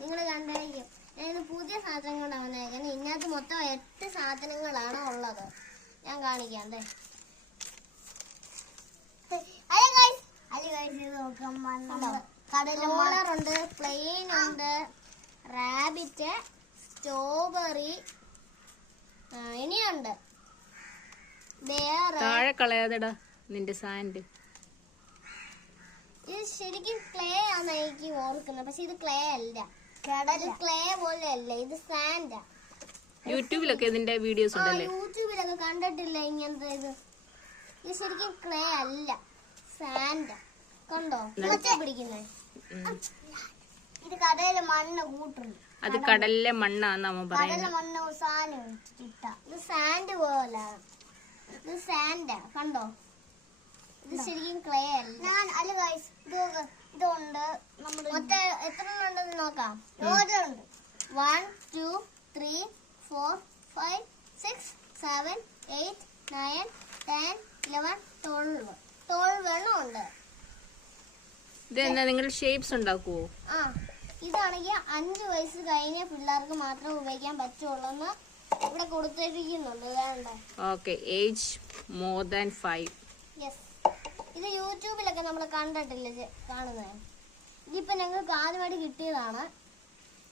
നിങ്ങൾ കണ്ടായിരിക്കും. ഞാനിത് പുതിയ സാധനങ്ങളാണ് വന്നേക്കുന്നത്. ഇതിനകത്ത് മൊത്തം 8 സാധനങ്ങളാണ് ഉള്ളത്. ഞാൻ കാണിക്കാം. കടലുണ്ട്, പ്ലെയിൻ ഉണ്ട്, റാബിറ്റ്, സ്ട്രോബെറി, ഇനിയുണ്ട്. താഴെ കളയാതെടാ നിന്റെ സാൻഡ്. ഇത് ശരിക്കും ക്ലേ ആണ് എനിക്ക് ഓർക്കുന്നത്, പക്ഷെ ഇത് ക്ലേ അല്ല. ക്ലേ പോലെ അല്ല, ഇത് സാൻഡാ. യൂട്യൂബിലൊക്കെ ഇതിന്റെ വീഡിയോസ് ഉണ്ടല്ലേ? യൂട്യൂബിലൊക്കെ കണ്ടിട്ടില്ല ഇങ്ങനത്തെ. ഇത് ശരിക്കും ക്ലേ അല്ല, സാൻഡാ. കണ്ടോ പിടിക്കുന്നേ? ഇത് കടയിലെ മണ്ണ് കൂട്ടുന്നു. അത് കടലിലെ മണ്ണാന്ന് അവൻ പറയുന്നത്. മണ്ണ് സാധനം ഇത് സാൻഡ് പോലെ. ഇത് സാൻഡാ. കണ്ടോ? ഇത് ശരിക്കും ക്ലേ അല്ല. അല്ല ഗൈസ്, ഇതുണ്ട്. മൊത്തം എത്ര ഉണ്ടെന്ന് നോക്കാം. ഉണ്ട്. 1 2 3 4 5 6 7 8 9 10 11 12 എണ്ണം ഉണ്ട്. ഇതെന്നാ നിങ്ങൾ ഷേപ്സ് ഉണ്ടാക്കുവോ? ഇതാണെങ്കിൽ 5 വയസ്സ് കഴിഞ്ഞ പിള്ളേർക്ക് മാത്രം ഉപയോഗിക്കാൻ പറ്റുള്ളൂ ഇവിടെ കൊടുത്തിരിക്കുന്നുണ്ട്. Okay, age more than 5. Yes. ഇത് യൂട്യൂബിലൊക്കെ നമ്മൾ കണ്ടിട്ടില്ലേ കാണുന്നത്. ഇതിപ്പോ ഞങ്ങൾക്ക് ആദ്യമായിട്ട് കിട്ടിയതാണ്.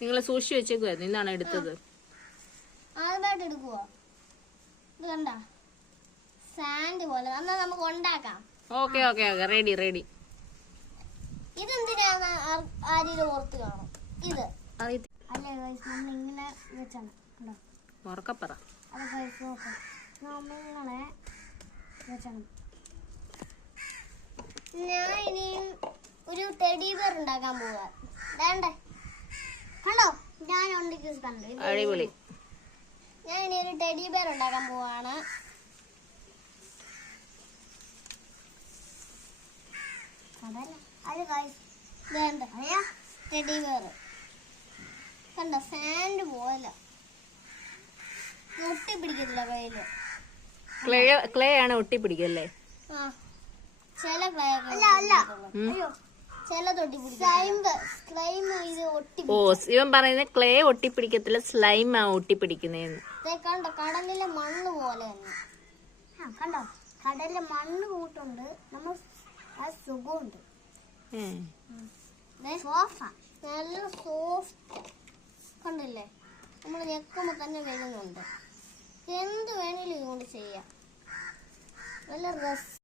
നിങ്ങൾ സൂക്ഷിച്ചു വെച്ചേക്കുവായിരുന്നു, ഇന്നാണ് എടുത്തത്. ആദ്യമായിട്ട് എടുക്കുവോ? ഇത് കണ്ട സാൻഡ് പോലെ. എന്നാ നമുക്ക് ഉണ്ടാക്കാം. Okay okay okay, ready ready. ഇതെന്തിനാണ് ആരെയും ഓർത്ത് കാണും? ഇത് അല്ലേ നമ്മൾ ഇങ്ങനെ വെച്ചാണ്. ഉറക്കപ്പറ. നമ്മളിങ്ങനെ വെച്ചാണ്. ഞാൻ ഇനിയും ഒരു ടെഡി ബിയർ ഉണ്ടാക്കാൻ പോവാ. വേണ്ടേ? കണ്ടോ? ഞാൻ കണ്ടു. അടിപൊളി. ഞാൻ ഇനി ഒരു ടെഡി ബിയർ ഉണ്ടാക്കാൻ പോവാണ്. ടെഡി ബിയർ കണ്ടോ? സാൻഡ് പോലെ ഒട്ടി പിടിക്കത്തില്ല കയ്യില്. ക്ലേ ആണ് ഒട്ടി പിടിക്കല്ലേ? ചില ക്ലേ ചില തൊട്ടി പിടിക്കും. ഓ, ഇവൻ പറയുന്നത് ക്ലേ ഒട്ടി പിടിക്കത്തില്ല, സ്ലൈം ആ ഒട്ടി പിടിക്കുന്നേന്ന്. കണ്ടോ? കടലിലെ മണ്ണ് പോലെ തന്നെ. കണ്ടോ? കടലിലെ മണ്ണ് കൂട്ടുണ്ട്. നമ്മൾ സുഖമുണ്ട്. നല്ല സോഫ്റ്റ്. കണ്ടില്ലേ? നമ്മൾ ഞെക്കുമ്പോ തന്നെ വരുന്നുണ്ട്. എന്ത് വേണേലും ഇതുകൊണ്ട് ചെയ്യാം. നല്ല രസം.